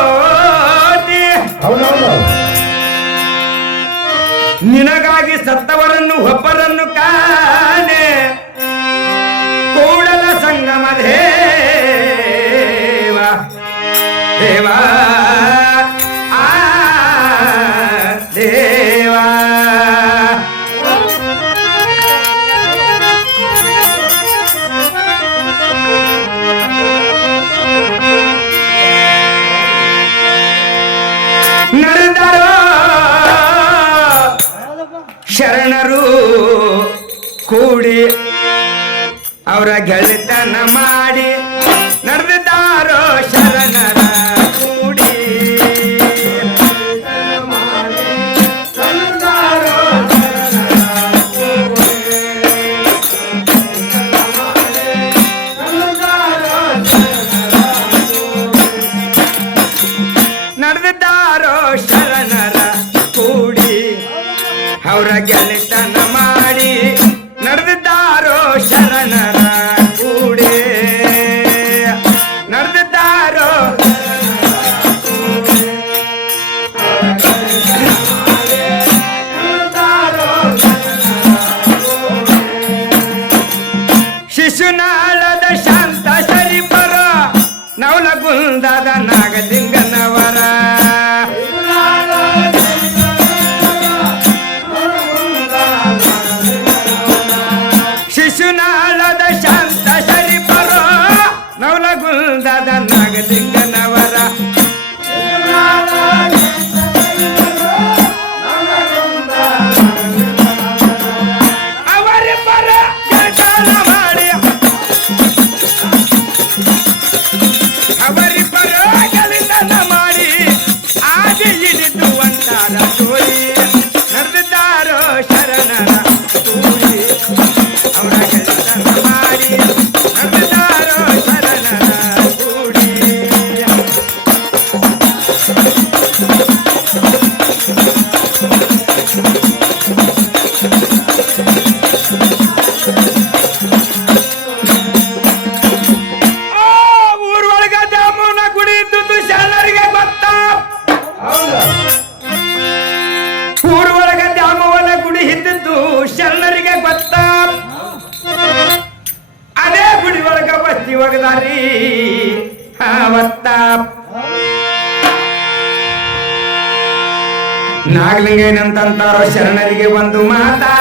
ಜ್ಯೋತಿ ನಿನಗಾಗಿ ಸತ್ತವರನ್ನು ಒಬ್ಬರನ್ನು ಕಾಣೆ ಕೂಡಲ ಸಂಗಮ ದೇವ ದೇವ ಆ ದೇವ ನಡೆದರೋ ಶರಣರು ಕೂಡಿ ಅವರ ಗೆಳೆತನ ಮಾಡಿ ನಡೆದಾರೋ ಶರಣರ ಕೂಡಿ ನಡೆದಾರೋ ಶರಣರ ಕೂಡಿ ಅವರ ಗೆಳೆತನ ಮಾಡಿ ನಡೆದಾರೋ ಶರಣರ ಕೂಡಿ ನಡೆದಾರೋ ಶಿಶುನಾಳದ ಶಾಂತ ಶರೀಫರ ನವಲಗುಂದದ ನಾಗಲಿಂಗನವರ ಶಿಶುನಾಳದ ಶಾಂತ ಶರೀಫರ ನವಲಗುಂದದ ನಾಗಲಿಂಗನವರ ಅವರಿಬ್ಬರ ಗೆಳೆತನ ಮಾಡಿ ಅವರಿಬ್ಬರ ಗೆಳೆತನ ಮಾಡಿ ಆದಿ ಹಿಡಿದು ಒಂದಾರ ತೋರಿ ನಡೆದಾರೋ ಶರಣರ ಕೂಡಿ ಅವರ ಗೆಳೆತನ ಮಾಡಿ ನಡೆದಾರೋ ಶರಣರ ಕೂಡಿ ಊರೊಳಗ ದ್ಯಾಮವ್ವನ ಗುಡಿ ಇದ್ದುದು ಶರಣರಿಗೆ ಗೊತ್ತಾ ಊರೊಳಗ ದ್ಯಾಮವ್ವನ ಗುಡಿ ಇದ್ದಿದ್ದು ಶರಣರಿಗೆ ಗೊತ್ತಾ ಅದೇ ಗುಡಿ ಒಳಗ ಬಸ್ತಿ ಒಗದಾರಿ ಅವತ್ತ ನಾಗಲಿಂಗೇನಂತಾರೋ ಶರಣರಿಗೆ ಒಂದು ಮಾತಾ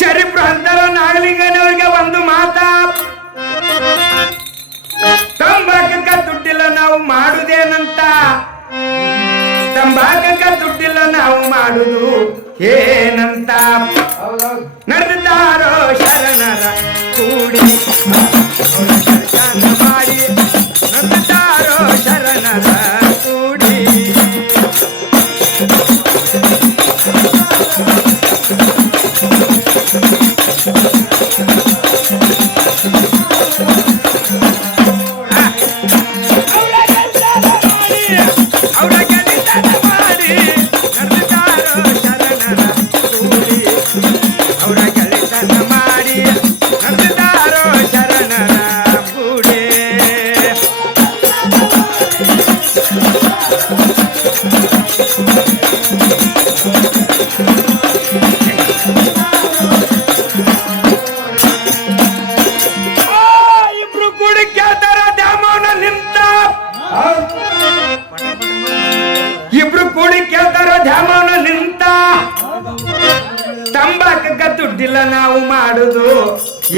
ಶರೀಫ್ರು ಅಂತಾರೋ ನಾಗಲಿಂಗನವರಿಗೆ ಒಂದು ಮಾತಾ ತಂಬಾಕಕ್ಕ ದುಡ್ಡಿಲ್ಲ ನಾವು ಮಾಡುದೇನಂತ ತಂಬಾಕಕ್ಕ ದುಡ್ಡಿಲ್ಲ ನಾವು ಮಾಡುದು ಏನಂತ ನಡೆದಾರೋ ಶರಣರ ಕೂಡಿ ಗೆಳೆತನ ಮಾಡಿ ನಡೆದಾರೋ ಶರಣರ ಕೂಡಿ ಅವರ ಗೆಳೆತನ ಮಾಡಿ ನಡೆದಾರೋ ಶರಣರ ಕೂಡಿ ಅವರ ಗೆಳೆತನ ಮಾಡಿ ನಡೆದಾರೋ ಶರಣರ ಕೂಡಿ ಇಬ್ರು ಕೂಡಿ ಕೇಳ್ತಾರ ದ್ಯಾಮವ್ವನ ನಿಂತ ಇಬ್ರು ಕೂಡಿ ಕೇಳ್ತಾರ ದ್ಯಾಮವ್ವನ ನಿಂತ ತಂಬಾಕಕ್ಕ ದುಡ್ಡಿಲ್ಲ ನಾವು ಮಾಡುದು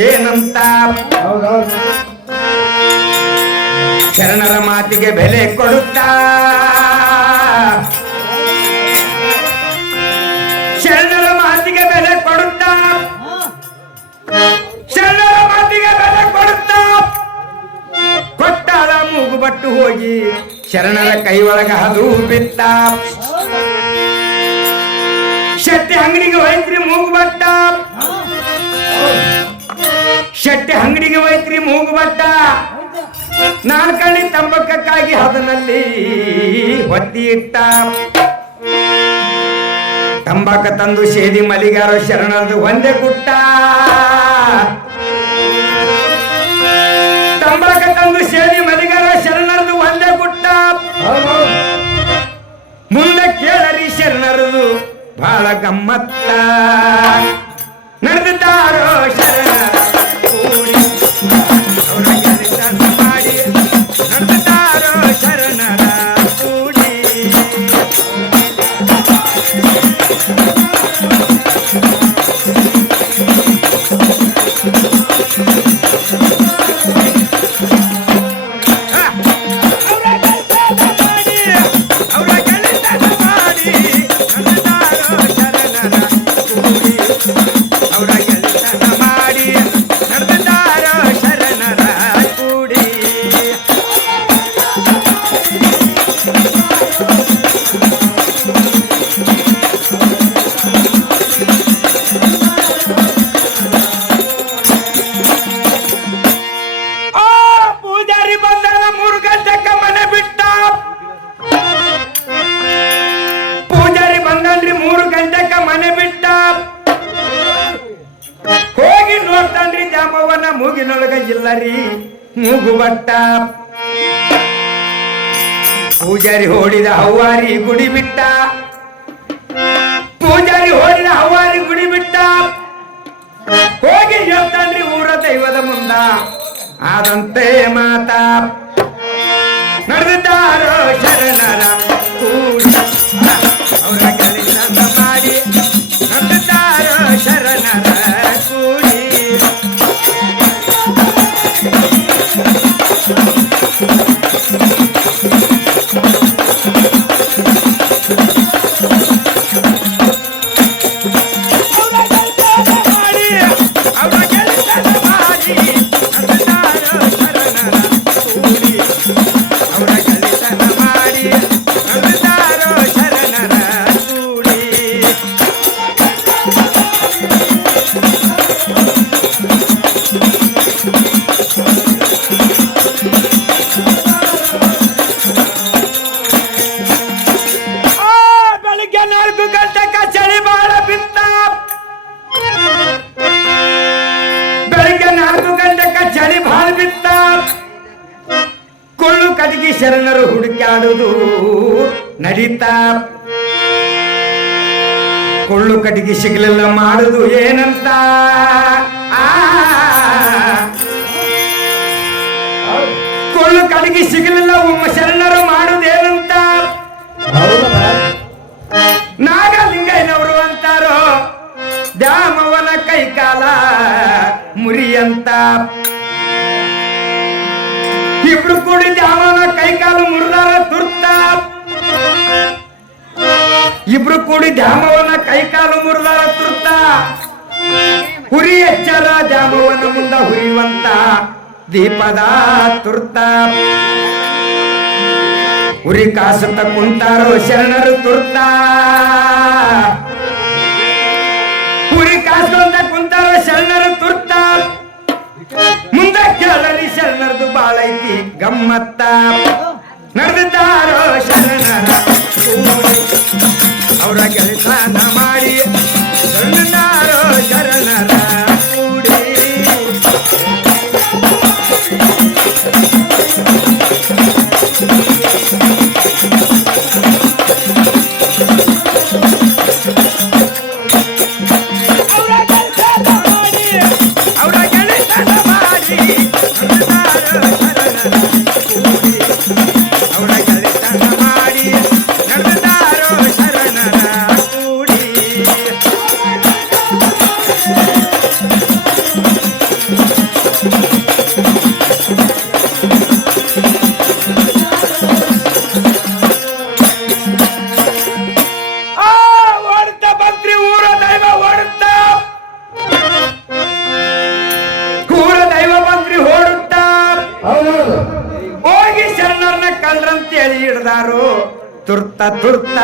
ಏನಂತ ಶರಣರ ಮಾತಿಗೆ ಬೆಲೆ ಕೊಡುತ್ತಾ ಶರಣರ ಮಾತಿಗೆ ಬೆಲೆ ಕೊಡುತ್ತಾ ಶರಣರ ಮಾತಿಗೆ ಬೆಲೆ ಕೊಡುತ್ತಾ ಕೊಟ್ಟಾಳ ಮೂಗುಬಟ್ಟು ಹೋಗಿ ಶರಣರ ಕೈ ಒಳಗ ಅದು ಬಿತ್ತ ಶೆಟ್ಟಿ ಅಂಗಡಿಗೆ ಹೋಯ್ತ್ರಿ ಮೂಗುಬಟ್ಟ ಶೆಟ್ಟಿ ಅಂಗಡಿಗೆ ಹೋಯ್ತ್ರಿ ಮೂಗುಬಟ್ಟ ನಾಲ್ಕಣಿ ತಂಬಕ್ಕಾಗಿ ಹದನಲ್ಲಿ ಒತ್ತಿ ಇಟ್ಟ ತಂಬಾಕ ತಂದು ಸೇದಿ ಮಲಿಗಾರೋ ಶರಣರದು ಒಂದೇ ಗುಟ್ಟ ತಂಬಾಕ ತಂದು ಸೇದಿ ಬಾಳ ಗಮ್ಮತ್ತ ನಡೆದಾರೋ ಶರಣರ ಕೂಡಿ ಅವರ ಕೆಲಸ ಮಾಡಿ ನಡೆದಾರೋ ಶರಣರ ಕೂಡಿ ಮೂಗಿನೊಳಗ ಇಲ್ಲರಿ ಮೂಗುಬಟ್ಟ ಪೂಜಾರಿ ಹೊಡಿದ ಹವ್ವಾರಿ ಗುಡಿ ಬಿಟ್ಟ ಪೂಜಾರಿ ಹೊಡಿದ ಹವ್ವಾರಿ ಗುಡಿ ಬಿಟ್ಟ ಹೋಗಿ ಹೇಳ್ತಾನ್ರಿ ಊರ ದೈವದ ಮುಂದ ಆದಂತೆ ಮಾತಾ ನಡೆದಾರೋ ಶರಣರ ಕೂಡಿ ಅವರ ಕೆಲಸ ಮಾಡಿ ನಡೆದಾರೋ ಶರಣರ ಕೂಡಿ ಶರಣರು ಹುಡುಕಾಡುವುದು ನಡೀತಾ ಕೊಳ್ಳು ಕಟ್ಟಿಗೆ ಸಿಗಲಿಲ್ಲ ಮಾಡುದು ಏನಂತ ಕೊಳ್ಳು ಕಟ್ಟಿಗೆ ಸಿಗಲಿಲ್ಲ ಶರಣರು ಮಾಡುದೇನಂತ ನಾಗಲಿಂಗಯ್ಯನವರು ಅಂತಾರೋ ದ್ಯಾಮವನ ಕೈಕಾಲ ಮುರಿಯಂತ ಇಬ್ರು ಕೂಡಿ ದ್ಯಾಮವನ ಕೈಕಾಲು ಮುರಿದಾರ ತುರ್ತ ಇಬ್ರು ಕೂಡಿ ದ್ಯಾಮವನ ಕೈಕಾಲು ಮುರಿದಾರ ತುರ್ತ ಹುರಿ ಎಚ್ಚರ ದ್ಯಾಮವನ ಮುಂದ ಹುರಿಯುವಂತ ದೀಪದ ತುರ್ತ ಉರಿ ಕಾಸುತ್ತ ಕುಂತಾರೋ ಶರಣರು ತುರ್ತ ಉರಿ ಕಾಸುತ್ತ ಕುಂತಾರೋ ಶರಣರು ತುರ್ತ ಮುಂದೆ ಕೇಳಲಿ ಶರಣರದು ಬಾಳ ಐತಿ ಗಮ್ಮತ್ತ ನಡೆದಾರೋ ಶರಣರ ಅವರ ಕೆಲಸ ಮಾಡಿ ನಡೆದಾರೋ ಶರಣರ ಕೂಡಿ ತುರ್ತ ತುರ್ತ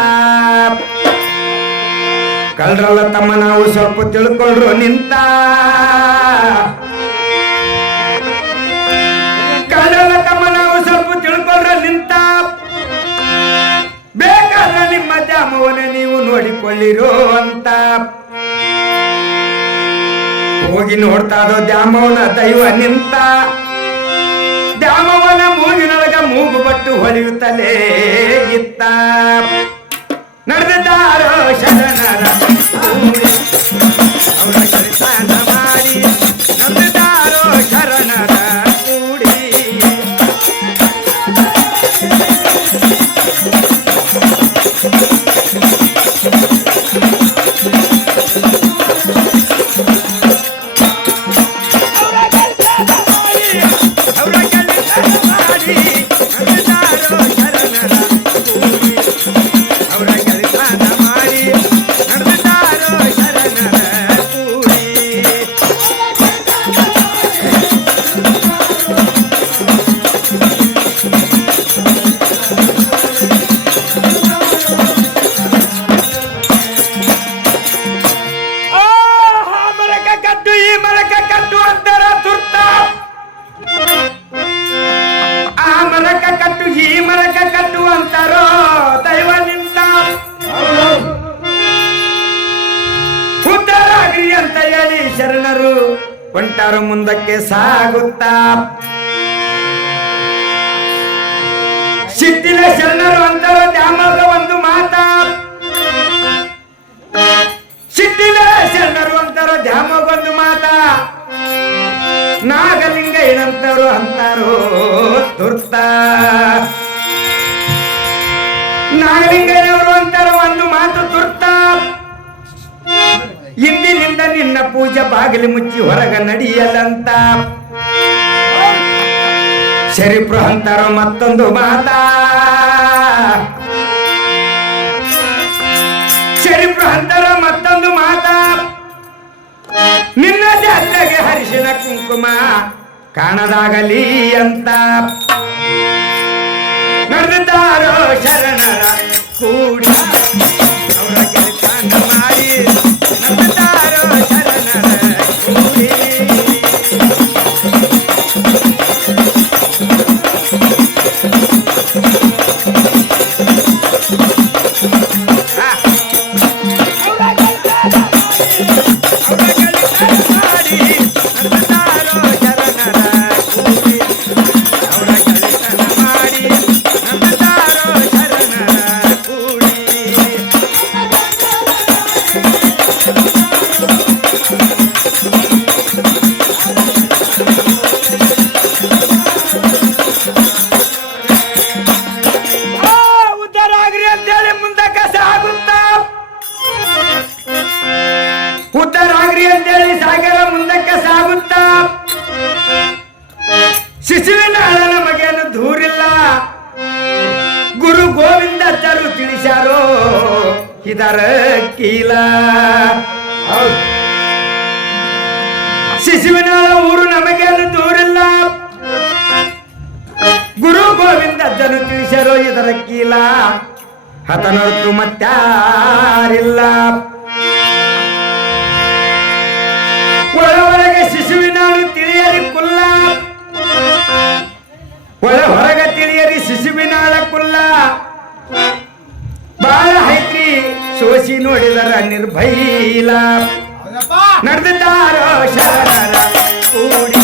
ಕಳ್ರಲ್ಲ ತಮ್ಮ ನಾವು ಸ್ವಲ್ಪ ತಿಳ್ಕೊಂಡ್ರು ನಿಂತ ಕಳ್ರಲ್ಲ ತಮ್ಮ ನಾವು ಸ್ವಲ್ಪ ತಿಳ್ಕೊಂಡ್ರು ನಿಂತ ಬೇಕಾದ್ರೆ ನಿಮ್ಮ ದ್ಯಾಮವನ್ನ ನೀವು ನೋಡಿಕೊಳ್ಳಿರೋ ಅಂತ ಹೋಗಿ ನೋಡ್ತಾ ಇರೋ ದ್ಯಾಮವನ ದೈವ ನಿಂತ ದ್ಯಾಮವನ ಮೂಗಿನೊಳಗ ಮೂಗು ಬಟ್ಟು ಹೊಳೆಯುತ್ತಲೇ ಇತ್ತ ನಡೆದಾರೋ ಶರಣರ ಕೂಡಿ ಅವರ ಕೆಲಸ ಮಾಡಿ ನಡೆದಾರೋ ಶರಣರ ಕೂಡಿ ಶರಣರು ಒಂಟಾರು ಮುಂದಕ್ಕೆ ಸಾಗುತ್ತಾ ಸಿಟ್ಟಿನ ಶರಣರು ಅಂತಾರೋ ದ್ಯಾಮೋಗ ಒಂದು ಮಾತಾ ಸಿಟ್ಟಿನ ಶರಣರು ಅಂತಾರೋ ದ್ಯಾಮೋಗ ಒಂದು ಮಾತಾ ನಾಗಲಿಂಗ ಏನಂತಾರೋ ಅಂತಾರೋ ತುರ್ತ ನಾಗಲಿಂಗನವರು ಅಂತಾರೋ ಒಂದು ಮಾತು ತುರ್ತ ಇಂದಿನಿಂದ ನಿನ್ನ ಪೂಜೆ ಬಾಗಿಲು ಮುಚ್ಚಿ ಹೊರಗ ನಡೆಯಲಂತ ಶರೀಫ್ರು ಅಂತಾರೋ ಮತ್ತೊಂದು ಮಾತಾ ಶರೀಫ್ರು ಅಂತಾರೋ ಮತ್ತೊಂದು ಮಾತಾ ನಿನ್ನ ಜಾತ್ರೆಗೆ ಹರಿಶಿನ ಕುಂಕುಮ ಕಾಣದಾಗಲಿ ಅಂತ ನಡೆದಾರೋ ಶರಣರ ಕೂಡಿ ಅವರ ಕೆಲಸ ಮಾಡಿ ನಡೆದಾರೋ ಶರಣರ ಕೂಡಿ ಉದ್ದರಾಗ್ರಿ ಅಂತೇಳಿ ಸಾಗರ ಮುಂದಕ್ಕೆ ಸಾಗುತ್ತಾ ಶಿಶುವಿನ ನಮಗೇನು ದೂರಿಲ್ಲ ಗುರು ಗೋವಿಂದಾಚಾರ್ಯರು ತಿಳಿಸ್ಯಾರೋ ಇದರ ಕೀಲ ಶಿಶುವಿನ ಊರು ನಮಗೇನು ದೂರಿಲ್ಲ ಗುರು ಗೋವಿಂದಾಚಾರ್ಯರು ತಿಳಿಸ್ಯಾರೋ ಇದರ ಕೀಲ ಹತನೊತ್ತು ಮತ್ತಾರಿಲ್ಲ ಒಳವರೆಗೆ ಶಿಶುವಿನಾಳು ತಿಳಿಯರಿ ಕುಲ್ಲ ಒಳ ಹೊರಗೆ ತಿಳಿಯರಿ ಶಿಶುವಿನಾಳ ಕುಲ್ಲ ಬಾಳ ಹೈತ್ರಿ ಸೋಸಿ ನೋಡಿದರ ನಿರ್ಭೈಲ ನಡೆದಾರೋ ಶರಣರ ಕೂಡಿ